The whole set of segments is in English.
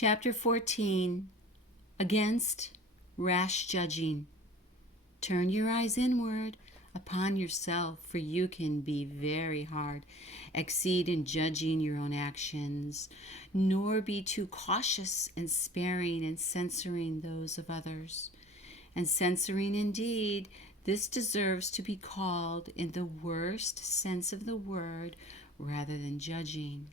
Chapter 14. Against Rash Judging. Turn your eyes inward upon yourself, for you can be very hard. Exceed in judging your own actions, nor be too cautious in sparing and censoring those of others. And censoring indeed, this deserves to be called in the worst sense of the word rather than judging.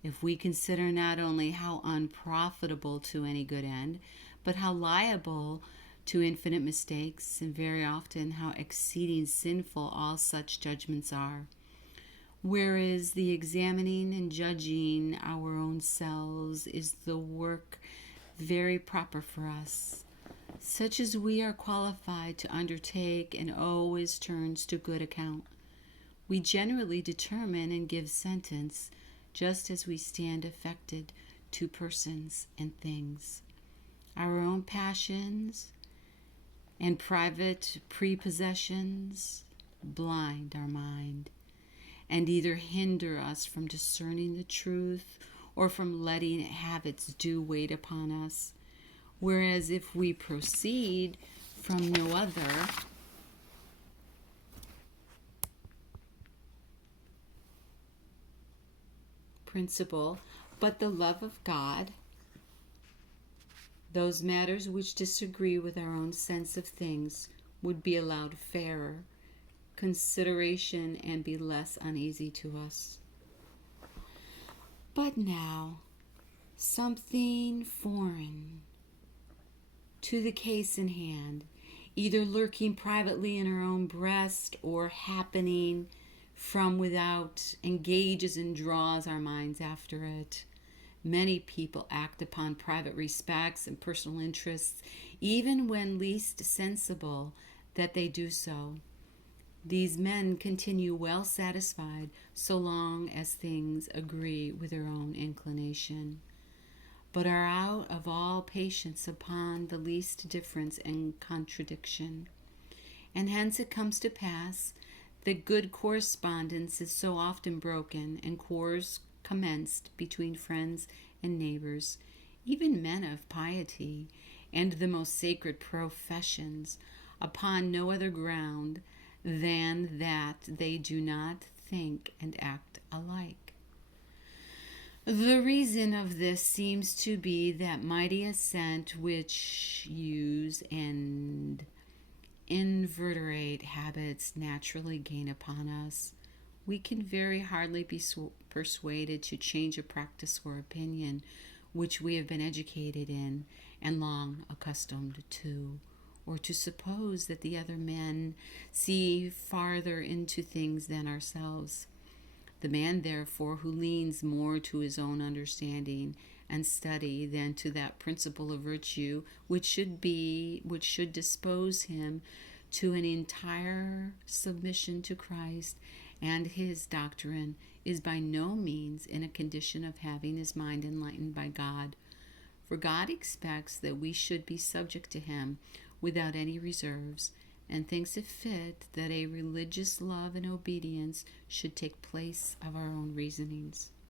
If we consider not only how unprofitable to any good end, but how liable to infinite mistakes, and very often how exceeding sinful all such judgments are. Whereas the examining and judging our own selves is the work very proper for us, such as we are qualified to undertake and always turns to good account. We generally determine and give sentence just as we stand affected to persons and things. Our own passions and private prepossessions blind our mind and either hinder us from discerning the truth or from letting it have its due weight upon us. Whereas if we proceed from no other principle but the love of God, those matters which disagree with our own sense of things would be allowed fairer consideration and be less uneasy to us. But now, something foreign to the case in hand, either lurking privately in our own breast or happening from without, engages and draws our minds after it. Many people act upon private respects and personal interests, even when least sensible that they do so. These men continue well satisfied so long as things agree with their own inclination, but are out of all patience upon the least difference and contradiction. And hence it comes to pass that good correspondence is so often broken and quarrels commenced between friends and neighbors, even men of piety and the most sacred professions, upon no other ground than that they do not think and act alike. The reason of this seems to be that mighty assent which use and invertebrate habits naturally gain upon us. We can very hardly be persuaded to change a practice or opinion which we have been educated in and long accustomed to, or to suppose that the other men see farther into things than ourselves. The man, therefore, who leans more to his own understanding and study than to that principle of virtue which should dispose him to an entire submission to Christ and his doctrine, is by no means in a condition of having his mind enlightened by God. For God expects that we should be subject to him without any reserves, and thinks it fit that a religious love and obedience should take place of our own reasonings.